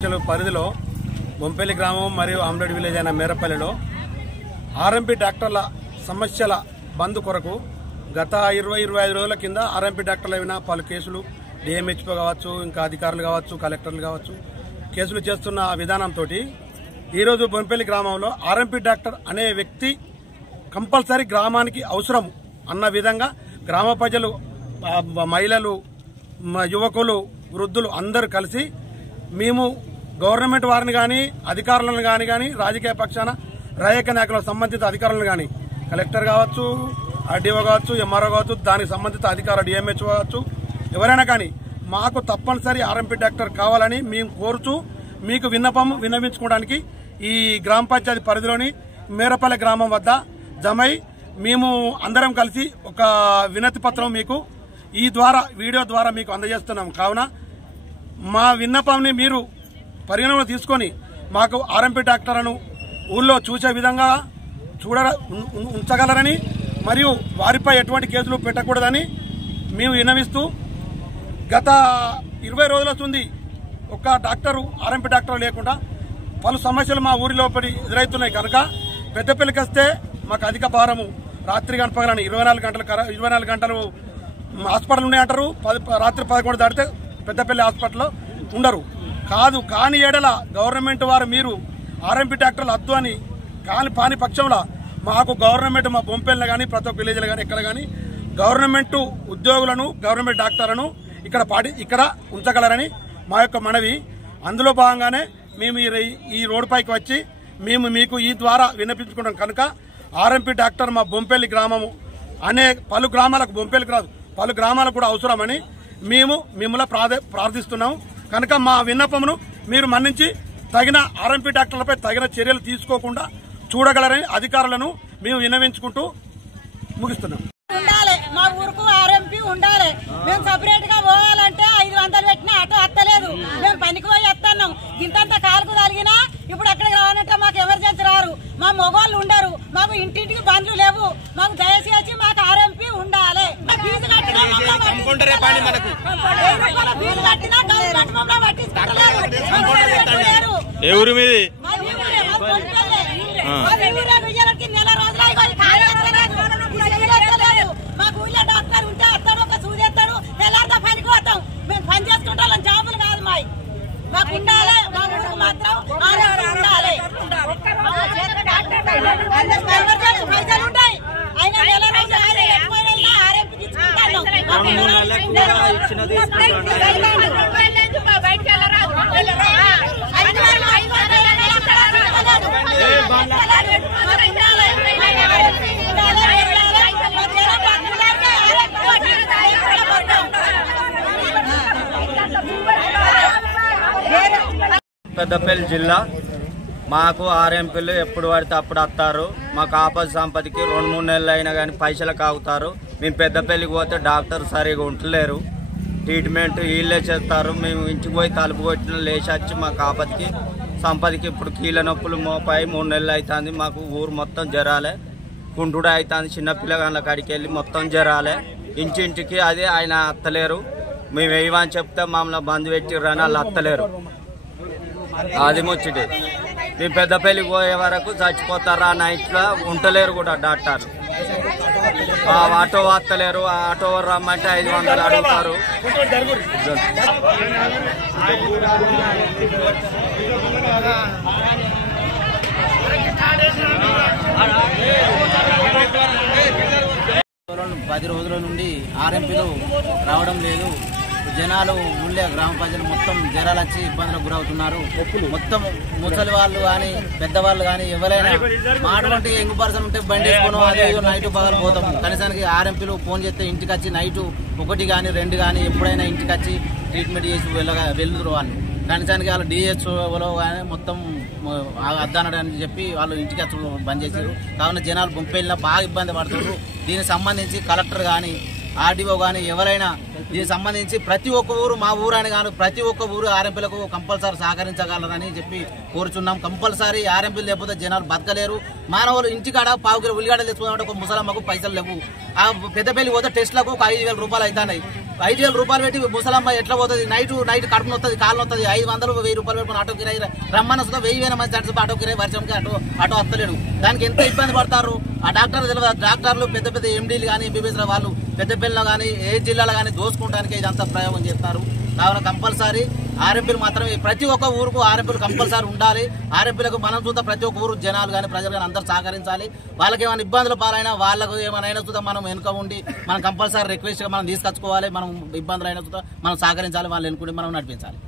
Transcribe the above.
పరిధిలో బొంపల్లి గ్రామం మరియు ఆమ్లెట్ విలేజ్ అయిన మేరపల్లిలో ఆర్ఎంపీ డాక్టర్ల సమస్యల బంద్ కొరకు గత 20-25 రోజుల కింద ఆర్ఎంపీ డాక్టర్ల అయిన పలు కేసులు డిఎంహెచ్ఓ కావచ్చు, ఇంకా అధికారులు కావచ్చు, కలెక్టర్లు కావచ్చు కేసులు చేస్తున్న విధానంతో ఈరోజు బొంపల్లి గ్రామంలో ఆర్ఎంపీ డాక్టర్ అనే వ్యక్తి కంపల్సరీ గ్రామానికి అవసరం అన్న విధంగా గ్రామ ప్రజలు, మహిళలు, యువకులు, వృద్ధులు అందరూ కలిసి మేము గవర్నమెంట్ వారిని కానీ అధికారులను కానీ రాజకీయ పక్షాన రాజకీయ నాయకులకు సంబంధిత అధికారులను కానీ కలెక్టర్ కావచ్చు, ఆర్డీఓ కావచ్చు, ఎంఆర్ఓ కావచ్చు, దానికి సంబంధిత అధికారులు డిఎంహెచ్ఓ కావచ్చు, ఎవరైనా కానీ మాకు తప్పనిసరి ఆర్ఎంపీ డాక్టర్ కావాలని మేము కోరుతూ మీకు విన్నవించుకోవడానికి ఈ గ్రామ పంచాయతీ పరిధిలోని మేరపల్లి గ్రామం వద్ద జమై మేము అందరం కలిసి ఒక వినతి పత్రం మీకు ఈ ద్వారా వీడియో ద్వారా మీకు అందజేస్తున్నాం. కావున మా విన్నపంని మీరు పరిగణనలో తీసుకొని మాకు ఆర్ఎంపీ డాక్టర్లను ఊళ్ళో చూసే విధంగా ఉంచగలరని మరియు వారిపై ఎటువంటి కేసులు పెట్టకూడదని మేము విన్నవిస్తూ గత 20 రోజుల నుండి ఒక డాక్టరు ఆర్ఎంపీ డాక్టర్ లేకుండా పలు సమస్యలు మా ఊరిలో ఎదురవుతున్నాయి. కనుక పెద్దపల్లికి వస్తే మాకు అధిక భారము రాత్రి గంటపగలని 24 గంటలు హాస్పిటల్ ఉన్నాయంటారు. రాత్రి 11 దాటితే పెద్దపల్లి హాస్పిటల్లో ఉండరు. కాని ఏడల గవర్నమెంట్ వారు మీరు ఆర్ఎంపీ డాక్టర్లు వద్దు అని పాని పక్షంలో మాకు గవర్నమెంట్ మా బొంపల్లిలో కానీ ప్రతి ఒక్క విలేజ్లో కానీ ఎక్కడ కానీ గవర్నమెంట్ ఉద్యోగులను, గవర్నమెంట్ డాక్టర్లను ఇక్కడ ఉంచగలరని మా యొక్క మనవి. అందులో భాగంగానే మేము ఈ రోడ్డు పైకి వచ్చి మేము మీకు ఈ ద్వారా విన్నపించుకుంటాం. కనుక ఆర్ఎంపీ డాక్టర్ మా బొంపల్లి గ్రామము అనే పలు గ్రామాలకు, బొంపల్లికి రాదు పలు గ్రామాలకు కూడా అవసరమని మేము మిమ్మల్ని ప్రార్థిస్తున్నాము. కనుక మా విన్నపమును మీరు మన్నించి తగిన ఆర్ఎంపీ డాక్టర్లపై తగిన చర్యలు తీసుకోకుండా చూడగలరని అధికారులను మేము విన్నవించుకుంటూ ముగిస్తున్నాం. మా ఊరుకు ఆర్ఎంపీ ఉండాలి. మేము సపరేట్ గా పోవాలంటే 500 పెట్టినా ఆటో వస్తలేదు. మేము పనికి పోయి వస్తున్నాం. ఇంతంత కాలుకు తగిలినా ఇప్పుడు అక్కడికి రావాలంటే మాకు ఎమర్జెన్సీ రారు. మా మొగోళ్ళు ఉండరు. మాకు ఇంటింటికి బండ్లు లేవు. మాకు దయచేసి మాకు ఆర్ఎంపీ ఉండాలి. ఫీజు కట్టినా ఏ ఊరు మీది? నెల రోజులు మాకు ఊళ్ళో డాక్టర్ ఉంటే వస్తాడు, ఒక సూది ఎత్తాడు, తెల్లారితో పనికి పోతాం. మేము పని చేసుకుంటాం, జాబులు కాదు మాకు ఉండాలి. మా ఊరికి మాత్రం ఉండాలి. పైసలు ఉంటాయి. అయినా నెల రోజులు ఆర్ఎంపీ తీసుకుంటాను. పెద్దపల్లి జిల్లా మాకు ఆర్ఎంపీలు ఎప్పుడు పడితే అప్పుడు వస్తారు. మాకు ఆపద సంపదకి 2-3 నెలలు అయినా కానీ పైసలకు ఆగుతారు. మేము పెద్దపల్లికి పోతే డాక్టర్ సరిగా ఉంటలేరు. ట్రీట్మెంట్ వీళ్ళే చేస్తారు. మేము ఇంటికి పోయి తలుపు కొట్టిన లేచి వచ్చి మాకు ఆపదకి సంపదకి ఇప్పుడు కీళ్ళ నొప్పులు మోపాయి 3 నెలలు అవుతుంది. మాకు ఊరు మొత్తం జరాలే, కుంటుడు అవుతుంది. చిన్నపిల్లగాళ్ళ కాడికి వెళ్ళి మొత్తం జరాలే. ఇంటింటికి అదే ఆయన అత్తలేరు. మేము వేయమని చెప్తే మమ్మల్ని బంద్ పెట్టిర్రని వాళ్ళు అత్తలేరు. అది ముచ్చటి. మేము పెద్దపల్లికి పోయే వరకు చచ్చిపోతారా నైట్లో ఉంటలేరు కూడా డాక్టర్లు. ఆటో వస్తలేరు. ఆటో రమ్మంటే 500 అడుగుతారు. పది రోజుల నుండి ఆర్ఎంపీలు రావడం లేదు. జనాలు ఊళ్ళే గ్రామ ప్రజలు మొత్తం జ్వరాలు వచ్చి ఇబ్బందులకు గురవుతున్నారు. మొత్తం ముసలి వాళ్ళు కానీ పెద్దవాళ్ళు కానీ ఎవరైనా మాటువంటి యంగ్ పర్సన్ ఉంటే బండి వేసుకోవడం అదే నైట్ పగలు పోతాం. కనీసానికి ఆర్ఎంపీలు ఫోన్ చేస్తే ఇంటికి వచ్చి నైట్ 1 కానీ 2 కానీ ఎప్పుడైనా ఇంటికి వచ్చి ట్రీట్మెంట్ చేసి వెళ్తురు వాళ్ళు. కనీసానికి వాళ్ళు డిహెచ్ఓలో కానీ మొత్తం అద్దనడని చెప్పి వాళ్ళు ఇంటికి వచ్చి బంద్ చేశారు. కావున జనాలు బొంపల్లిలో బాగా ఇబ్బంది పడుతున్నారు. దీనికి సంబంధించి కలెక్టర్ కానీ ఆర్డీఓ కానీ ఎవరైనా దీనికి సంబంధించి ప్రతి ఒక్క ఊరు, మా ఊరని కానీ ప్రతి ఒక్క ఊరు ఆర్ఎంపీలకు కంపల్సరీ సహకరించగలరని చెప్పి కోరుచున్నాం. కంపల్సరీ ఆర్ఎంపీలు లేకపోతే జనాలు బతకలేరు. మానవులు ఇంటికాడ 1 కిలో ఉల్లిగడ్డలు తెచ్చుకున్నామంటే ఒక ముసలమ్మకు పైసలు లేవు. ఆ పెద్దపల్లి పోతే టెస్ట్లకు 5,000 రూపాయలు అవుతున్నాయి. 5,000 రూపాయలు పెట్టి ముసలమ్మ ఎట్లా పోతుంది, నైట్ కడుపు నొస్తుంది, కాలు నొస్తుంది, 500 1,000 రూపాయలు పెట్టుకుని ఆటో కిరాయి రమ్మన్న సుధా 1,000 మంది చడిచి ఆటో కిరాయి వర్షంకి ఆటో వస్తలేడు. దానికి ఎంత ఇబ్బంది పడతారు ఆ డాక్టర్లు తెలియదు. డాక్టర్లు పెద్ద పెద్ద ఎండీలు కానీ ఎంబీబీఎస్ వాళ్ళు పెద్దపల్లిలో కానీ ఏ జిల్లాలో కానీ దోసుకుంటానికి ఇదంతా ప్రయోగం చేస్తారు. కావున కంపల్సరీ ఆర్ఎంపీలు మాత్రమే ప్రతి ఒక్క ఊరుకు ఆర్ఎంపీలు కంపల్సరీ ఉండాలి. ఆర్ఎంపీలకు మనం చూద్దాం ప్రతి ఒక్క ఊరు జనాలు కానీ ప్రజలు కానీ అందరూ సహకరించాలి. వాళ్ళకి ఏమైనా ఇబ్బందులు పాలైనా వాళ్ళకు ఏమైనా చూద్దాం మనం వెనుక ఉండి మనం కంపల్సరీ రిక్వెస్ట్గా మనం తీసుకొచ్చుకోవాలి. మనం ఇబ్బందులు అయినా చూద్దాం మనం సహకరించాలి, వాళ్ళు ఎన్నుకుంటే మనం నడిపించాలి.